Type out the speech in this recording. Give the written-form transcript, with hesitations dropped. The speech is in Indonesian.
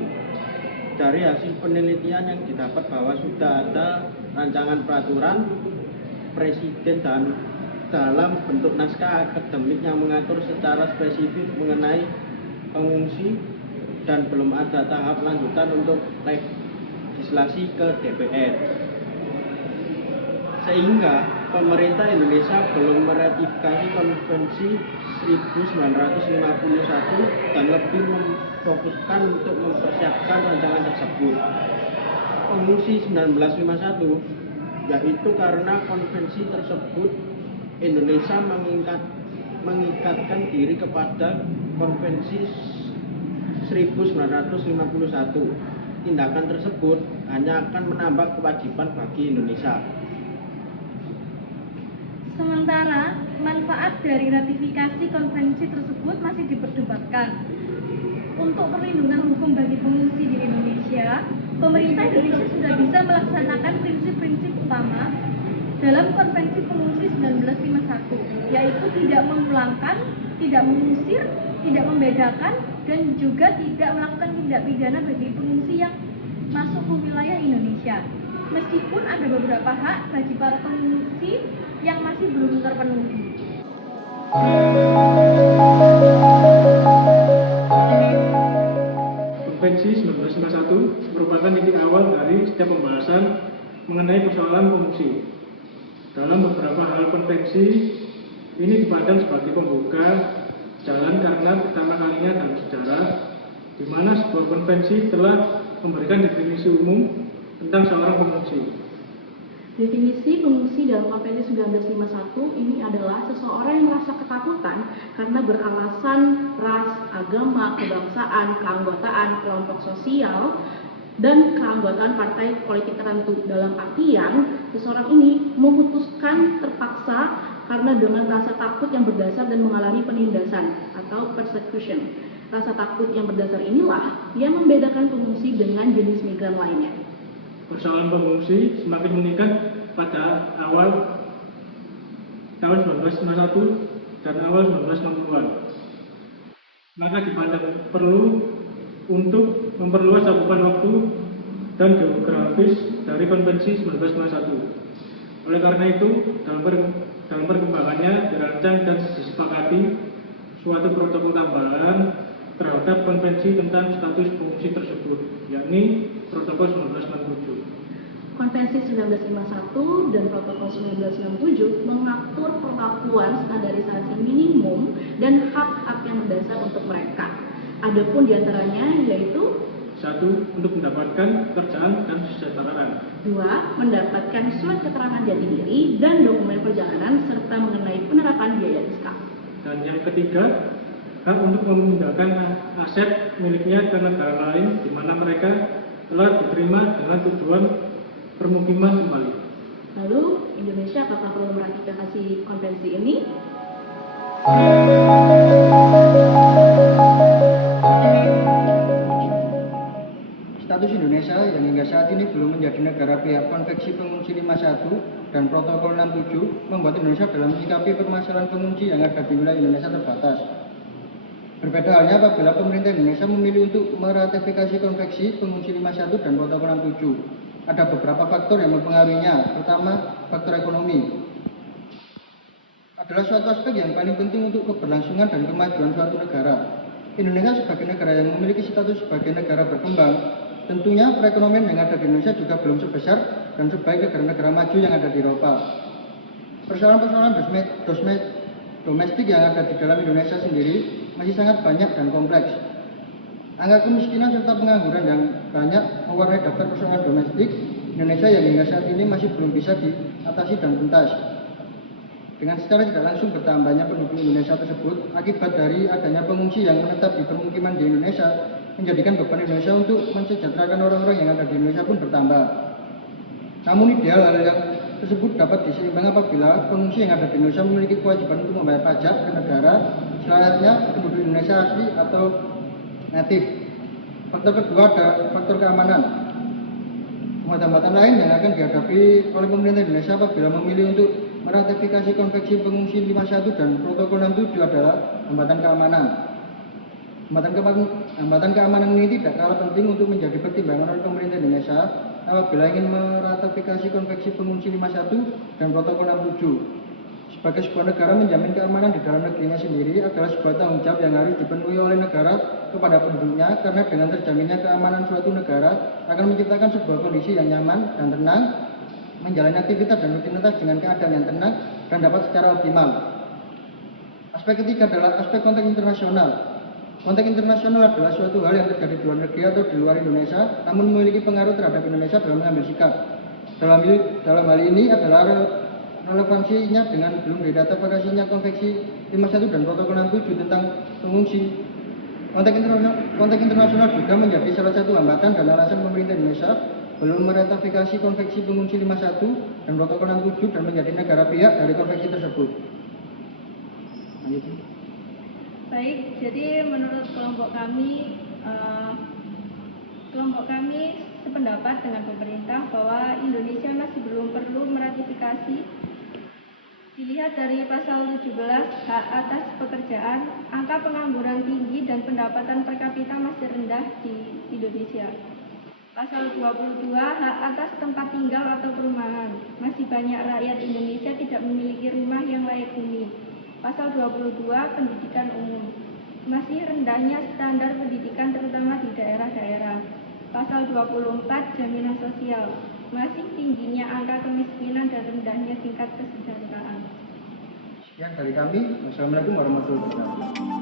pengungsi. Dari hasil penelitian yang didapat bahwa sudah ada rancangan peraturan presiden dan dalam bentuk naskah akademik yang mengatur secara spesifik mengenai pengungsi dan belum ada tahap lanjutan untuk legislasi ke DPR. Sehingga pemerintah Indonesia belum meratifikasi Konvensi 1951 dan lebih memfokuskan untuk mempersiapkan rancangan tersebut. Pengungsi 1951 yaitu karena konvensi tersebut Indonesia mengikatkan diri kepada Konvensi 1951. Tindakan tersebut hanya akan menambah kewajiban bagi Indonesia. Sementara manfaat dari ratifikasi konvensi tersebut masih diperdebatkan. Untuk perlindungan hukum bagi pengungsi di Indonesia, pemerintah Indonesia sudah bisa melaksanakan prinsip-prinsip utama dalam Konvensi Pengungsi 1951, yaitu tidak memulangkan, tidak mengusir, tidak membedakan, dan juga tidak melakukan tindak pidana bagi pengungsi yang masuk ke wilayah Indonesia. Meskipun ada beberapa hak bagi para pengungsi yang masih belum terpenuhi. Konvensi 1951 merupakan titik awal dari setiap pembahasan mengenai persoalan pengungsi. Dalam beberapa hal konvensi ini dipandang sebagai pembuka jalan karena pertama kalinya dalam sejarah di mana sebuah konvensi telah memberikan definisi umum tentang seorang pengungsi. Definisi pengungsi dalam Konvensi 1951 ini adalah seseorang yang merasa ketakutan karena beralasan ras, agama, kebangsaan, keanggotaan, kelompok sosial, dan keanggotaan partai politik tertentu. Dalam artian, seseorang ini memutuskan terpaksa karena dengan rasa takut yang berdasar dan mengalami penindasan atau persecution. Rasa takut yang berdasar inilah yang membedakan pengungsi dengan jenis migran lainnya. Persoalan pengungsi semakin meningkat pada awal tahun 1991 dan awal 1960-an. Maka dipandang perlu untuk memperluas cakupan waktu dan geografis dari Konvensi 1951. Oleh karena itu, dalam perkembangannya dirancang dan disepakati suatu protokol tambahan terhadap konvensi tentang status pengungsi tersebut, yakni Protokol 1967. Konvensi 1951 dan Protokol 1967 mengatur perlakuan standarisasi minimum dan hak-hak yang mendasar untuk mereka. Adapun diantaranya yaitu 1. Untuk mendapatkan pekerjaan dan kesejahteraan. 2. Mendapatkan surat keterangan jati diri dan dokumen perjalanan serta mengenai penerapan biaya fiskal. Dan yang ketiga, hak untuk memindahkan aset miliknya ke negara lain di mana mereka telah diterima dengan tujuan permukiman kembali. Lalu, Indonesia apakah perlu meratifikasi konvensi ini? Status Indonesia yang hingga saat ini belum menjadi negara pihak Konvensi Pengungsi 51 dan Protokol 67 membuat Indonesia dalam menyikapi permasalahan pengungsi yang ada di wilayah Indonesia terbatas. Berbeda halnya apabila pemerintah Indonesia memilih untuk meratifikasi Konvensi Pengungsi 51 dan Protokol 67. Ada beberapa faktor yang mempengaruhinya. Pertama, faktor ekonomi. Adalah suatu aspek yang paling penting untuk keberlangsungan dan kemajuan suatu negara. Indonesia sebagai negara yang memiliki status sebagai negara berkembang, tentunya perekonomian yang ada di Indonesia juga belum sebesar dan sebaik negara-negara maju yang ada di Eropa. Persoalan-persoalan domestik yang ada di dalam Indonesia sendiri masih sangat banyak dan kompleks. Angka kemiskinan serta pengangguran yang banyak mewarnai daftar persoalan domestik Indonesia yang hingga saat ini masih belum bisa diatasi dan tuntas. Dengan secara tidak langsung bertambahnya penduduk Indonesia tersebut akibat dari adanya pengungsi yang menetap di permukiman di Indonesia menjadikan beban Indonesia untuk mensejahterakan orang-orang yang ada di Indonesia pun bertambah. Namun ideal hal yang tersebut dapat diseimbangkan apabila pengungsi yang ada di Indonesia memiliki kewajiban untuk membayar pajak ke negara selayaknya penduduk Indonesia asli atau natif. Faktor kedua ada faktor keamanan. Hambatan lain yang akan dihadapi oleh pemerintah Indonesia apabila memilih untuk meratifikasi Konvensi Pengungsi 51 dan Protokol 67 adalah hambatan keamanan. Hambatan keamanan ini tidak kalah penting untuk menjadi pertimbangan oleh pemerintah Indonesia apabila ingin meratifikasi Konvensi Pengungsi 51 dan Protokol 67. Sebagai sebuah negara, menjamin keamanan di dalam negerinya sendiri adalah sebuah tanggung jawab yang harus dipenuhi oleh negara kepada penduduknya, karena dengan terjaminnya keamanan suatu negara akan menciptakan sebuah kondisi yang nyaman dan tenang, menjalani aktivitas dan rutinitas dengan keadaan yang tenang dan dapat secara optimal. Aspek ketiga adalah aspek konteks internasional. Konteks internasional adalah suatu hal yang terjadi di luar negeri atau di luar Indonesia, namun memiliki pengaruh terhadap Indonesia dalam mengambil sikap. Dalam hal ini adalah relevansinya dengan belum diratifikasinya Konvensi 51 dan Protokol 67 tentang pengungsi. Konteks internasional juga menjadi salah satu hambatan dan alasan pemerintah Indonesia belum meratifikasi Konvensi Pengungsi 51 dan Protokol 67 dan menjadi negara pihak dari konvensi tersebut. Lanjut. Baik, jadi menurut kelompok kami sependapat dengan pemerintah bahwa Indonesia masih belum perlu meratifikasi. Dilihat dari pasal 17 hak atas pekerjaan, angka pengangguran tinggi dan pendapatan per kapita masih rendah di Indonesia. Pasal 22 hak atas tempat tinggal atau perumahan, masih banyak rakyat Indonesia tidak memiliki rumah yang layak huni. Pasal 22 pendidikan umum, masih rendahnya standar pendidikan terutama di daerah-daerah. Pasal 24 jaminan sosial, masih tingginya angka kemiskinan dan rendahnya tingkat kesejahteraan. Sekian dari kami. Wassalamualaikum warahmatullahi wabarakatuh.